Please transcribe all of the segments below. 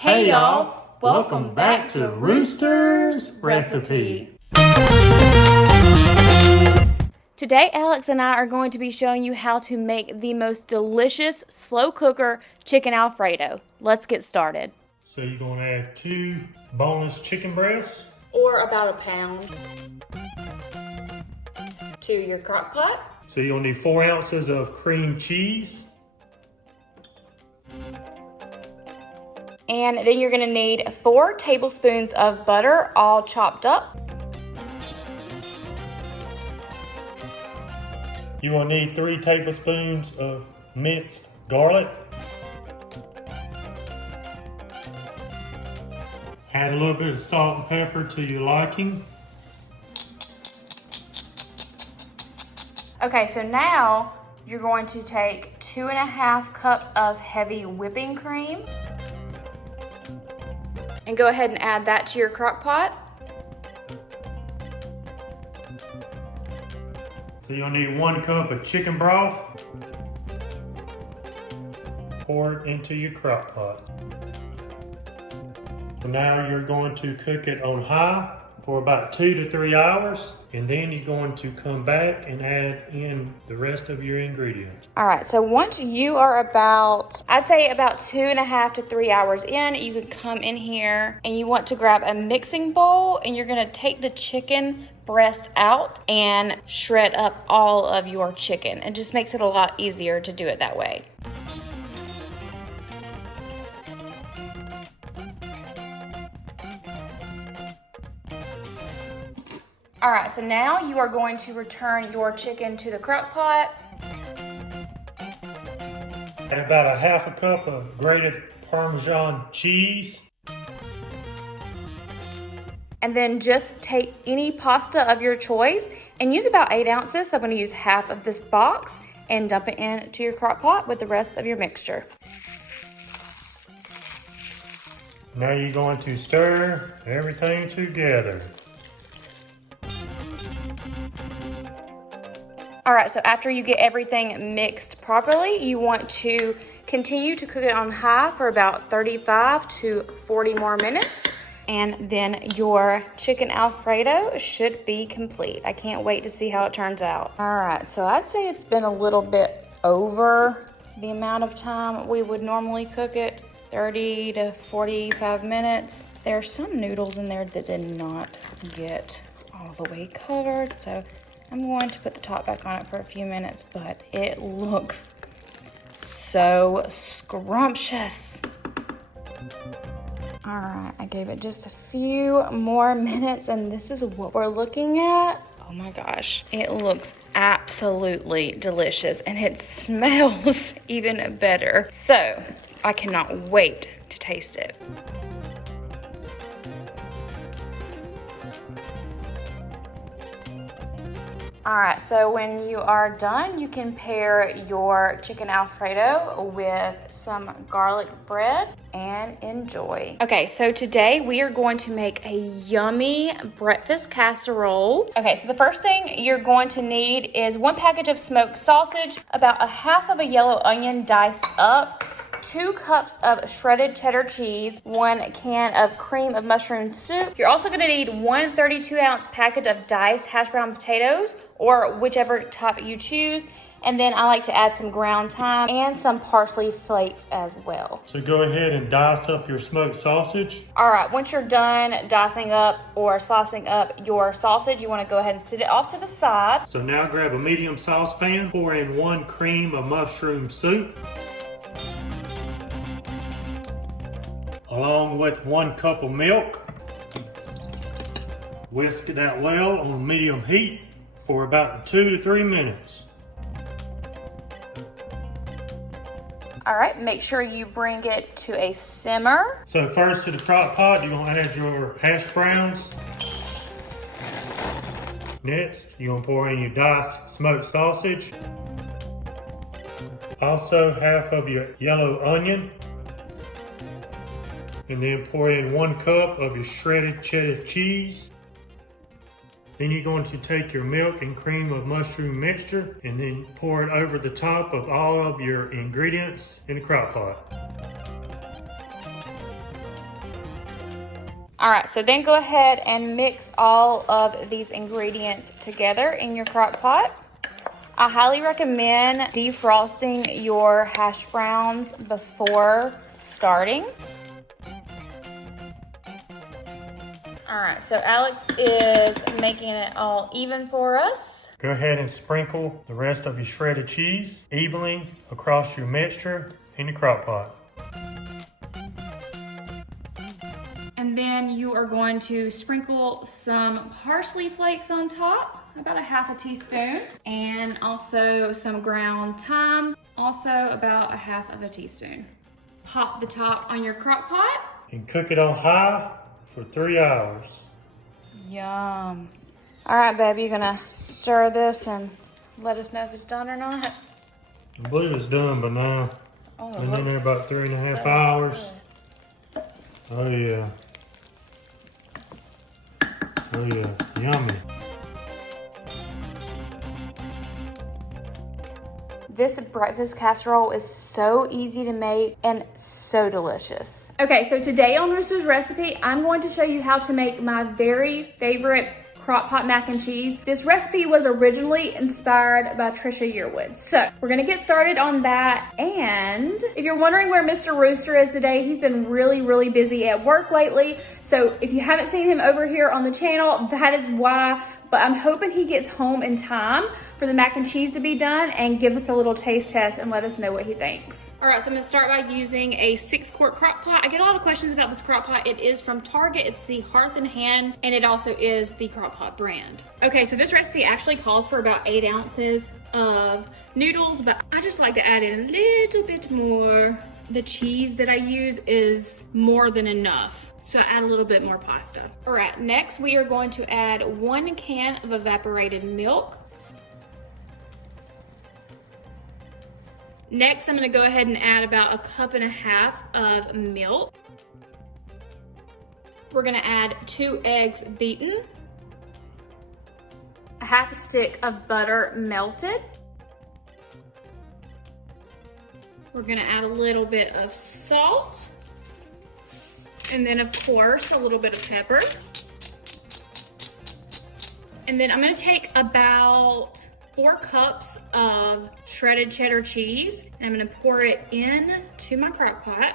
Hey y'all, welcome back to Rooster's Recipe. Today Alex and I are going to be showing you how to make the most delicious slow cooker chicken Alfredo. Let's get started. So you're going to add 2 boneless chicken breasts. Or about a pound. To your crock pot. So you'll need 4 ounces of cream cheese. And then you're going to need 4 tablespoons of butter, all chopped up. You will need 3 tablespoons of minced garlic. Add a little bit of salt and pepper to your liking. Okay, so now you're going to take 2.5 cups of heavy whipping cream. And go ahead and add that to your crock pot. So you'll need 1 cup of chicken broth. Pour it into your crock pot. So now you're going to cook it on high for about 2 to 3 hours. And then you're going to come back and add in the rest of your ingredients. All right, so once you are about, I'd say about 2.5 to 3 hours in, you can come in here and you want to grab a mixing bowl and you're gonna take the chicken breast out and shred up all of your chicken. It just makes it a lot easier to do it that way. All right, so now you are going to return your chicken to the crock pot. Add about 1/2 cup of grated Parmesan cheese. And then just take any pasta of your choice and use about 8 ounces. So I'm gonna use half of this box and dump it into your crock pot with the rest of your mixture. Now you're going to stir everything together. All right, so after you get everything mixed properly, you want to continue to cook it on high for about 35 to 40 more minutes. And then your chicken Alfredo should be complete. I can't wait to see how it turns out. All right, so I'd say it's been a little bit over the amount of time we would normally cook it, 30 to 45 minutes. There are some noodles in there that did not get all the way covered, so I'm going to put the top back on it for a few minutes, but it looks so scrumptious. All right, I gave it just a few more minutes and this is what we're looking at. Oh my gosh, it looks absolutely delicious and it smells even better. So I cannot wait to taste it. All right, so when you are done, you can pair your chicken Alfredo with some garlic bread and enjoy. Okay, so today we are going to make a yummy breakfast casserole. Okay, so the first thing you're going to need is 1 package of smoked sausage, about 1/2 of a yellow onion diced up, 2 cups of shredded cheddar cheese, 1 can of cream of mushroom soup. You're also gonna need 1 32-ounce package of diced hash brown potatoes, or whichever type you choose. And then I like to add some ground thyme and some parsley flakes as well. So go ahead and dice up your smoked sausage. All right, once you're done dicing up or slicing up your sausage, you wanna go ahead and set it off to the side. So now grab a medium saucepan, pour in 1 cream of mushroom soup, along with 1 cup of milk. Whisk that well on medium heat for about 2 to 3 minutes. All right, make sure you bring it to a simmer. So first to the crock pot, you're gonna add your hash browns. Next, you're gonna pour in your diced smoked sausage. Also 1/2 of your yellow onion. And then pour in 1 cup of your shredded cheddar cheese. Then you're going to take your milk and cream of mushroom mixture and then pour it over the top of all of your ingredients in the crock pot. All right, so then go ahead and mix all of these ingredients together in your crock pot. I highly recommend defrosting your hash browns before starting. All right, so Alex is making it all even for us. Go ahead and sprinkle the rest of your shredded cheese evenly across your mixture in your crock pot. And then you are going to sprinkle some parsley flakes on top, about a half a teaspoon, and also some ground thyme, also about a half of a teaspoon. Pop the top on your crock pot. And cook it on high for 3 hours. Yum. All right, babe, you're gonna stir this and let us know if it's done or not. I believe it's done by now. Oh, Been in there about 3.5 so hours. good. Oh yeah. Oh yeah, yummy. This breakfast casserole is so easy to make and so delicious. Okay, so today on Rooster's Recipe, I'm going to show you how to make my very favorite Crockpot Mac and Cheese. This recipe was originally inspired by Trisha Yearwood. So we're gonna get started on that. And if you're wondering where Mr. Rooster is today, he's been really busy at work lately. So if you haven't seen him over here on the channel, that is why. But I'm hoping he gets home in time for the mac and cheese to be done and give us a little taste test and let us know what he thinks. All right, so I'm gonna start by using a 6-quart crock pot. I get a lot of questions about this crock pot. It is from Target. It's the Hearth and Hand, and it also is the Crockpot brand. Okay, so this recipe actually calls for about 8 ounces of noodles, but I just like to add in a little bit more. The cheese that I use is more than enough, so add a little bit more pasta. All right, next we are going to add 1 can of evaporated milk. Next, I'm gonna go ahead and add about 1.5 cups of milk. We're gonna add 2 eggs beaten, a half a stick of butter melted. We're gonna add a little bit of salt, and then of course, a little bit of pepper. And then I'm gonna take about 4 cups of shredded cheddar cheese, and I'm gonna pour it in to my crock pot.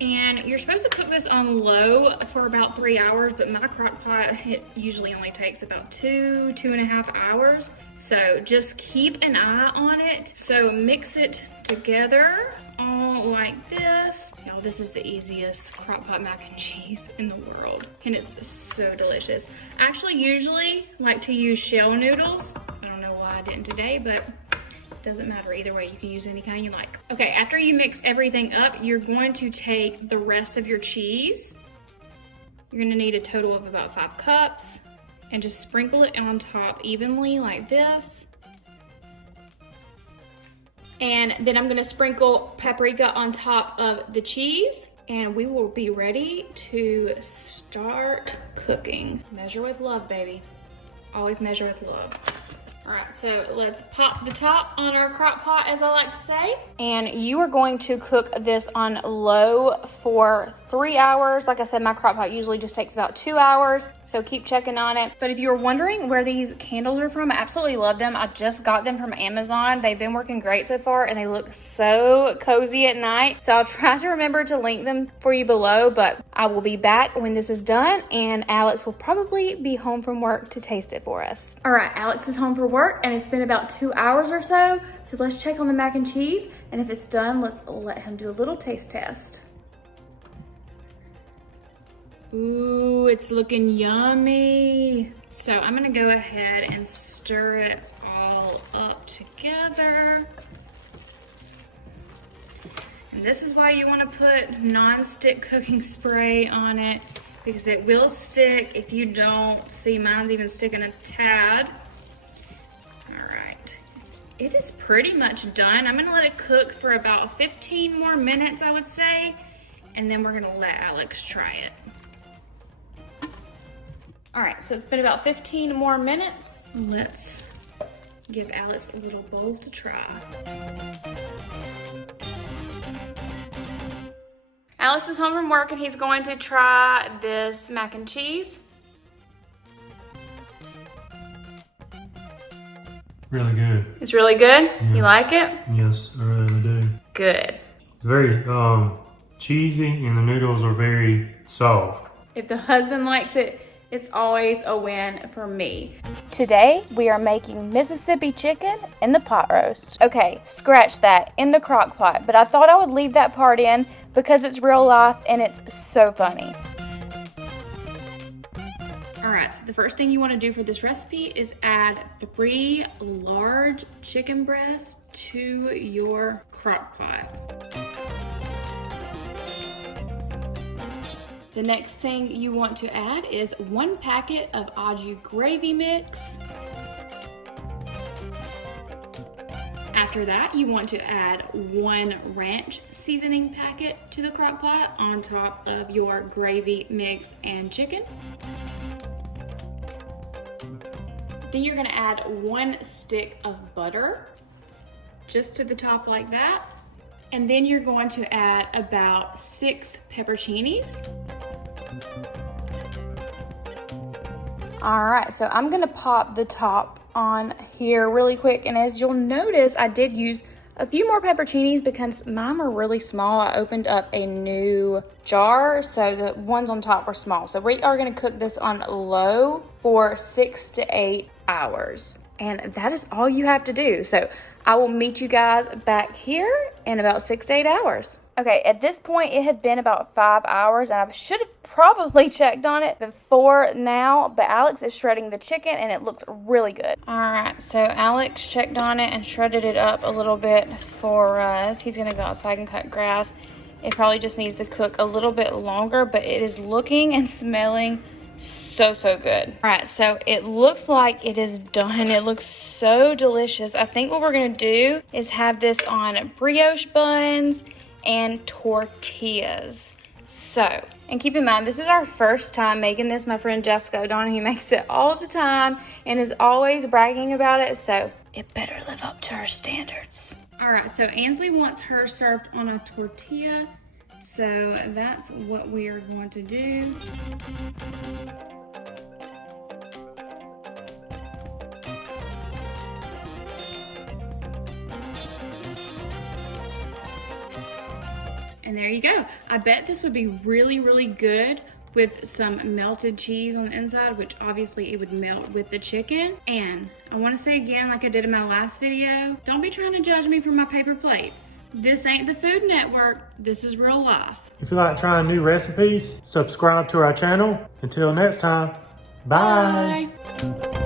And you're supposed to cook this on low for about 3 hours, but my crock pot, it usually only takes about 2.5 hours. So just keep an eye on it. So mix it together all like this. Y'all, this is the easiest crock pot mac and cheese in the world, and it's so delicious. I actually usually like to use shell noodles. I don't know why I didn't today, but it doesn't matter either way. You can use any kind you like. Okay, after you mix everything up, you're going to take the rest of your cheese. You're gonna need a total of about 5 cups, and just sprinkle it on top evenly like this. And then I'm gonna sprinkle paprika on top of the cheese, and we will be ready to start cooking. Measure with love, baby. Always measure with love. All right, so let's pop the top on our crock pot, as I like to say. And you are going to cook this on low for 3 hours. Like I said, my crock pot usually just takes about 2 hours, so keep checking on it. But if you're wondering where these candles are from, I absolutely love them. I just got them from Amazon. They've been working great so far, and they look so cozy at night. So I'll try to remember to link them for you below, but I will be back when this is done, and Alex will probably be home from work to taste it for us. All right, Alex is home from work, and it's been about 2 hours or so. So let's check on the mac and cheese, and if it's done, let's let him do a little taste test. Ooh, it's looking yummy. So I'm gonna go ahead and stir it all up together. And this is why you wanna put non-stick cooking spray on it, because it will stick if you don't. See, mine's even sticking a tad. It is pretty much done. I'm gonna let it cook for about 15 more minutes, I would say, and then we're gonna let Alex try it. All right, so it's been about 15 more minutes. Let's give Alex a little bowl to try. Alex is home from work and he's going to try this mac and cheese. Really good. It's really good? Yes. You like it? Yes, I really do. Good. Very cheesy, and the noodles are very soft. If the husband likes it, it's always a win for me. Today, we are making Mississippi chicken in the pot roast. Okay, scratch that, in the crock pot, but I thought I would leave that part in because it's real life and it's so funny. All right, so the first thing you want to do for this recipe is add 3 large chicken breasts to your crock pot. The next thing you want to add is 1 packet of au jus gravy mix. After that, you want to add 1 ranch seasoning packet to the crock pot on top of your gravy mix and chicken. Then you're gonna add 1 stick of butter, just to the top like that. And then you're going to add about 6 pepperoncinis. All right, so I'm gonna pop the top on here really quick. And as you'll notice, I did use a few more pepperoncinis because mine were really small. I opened up a new jar, so the ones on top were small. So we are gonna cook this on low for 6 to 8 hours. And that is all you have to do. So I will meet you guys back here in about 6 to 8 hours. Okay, at this point, it had been about 5 hours, and I should have probably checked on it before now, but Alex is shredding the chicken, and it looks really good. All right, so Alex checked on it and shredded it up a little bit for us. He's gonna go outside and cut grass. It probably just needs to cook a little bit longer, but it is looking and smelling so good. All right, so it looks like it is done. It looks so delicious. I think what we're gonna do is have this on brioche buns and tortillas. So, and keep in mind, this is our first time making this. My friend Jessica O'Donoghue makes it all the time and is always bragging about it, so it better live up to her standards. All right, so Ansley wants hers served on a tortilla, so that's what we are going to do. And there you go. I bet this would be really good with some melted cheese on the inside, which obviously it would melt with the chicken. And I want to say again, like I did in my last video, don't be trying to judge me for my paper plates. This ain't the Food Network. This is real life. If you like trying new recipes, subscribe to our channel. Until next time, bye. Bye.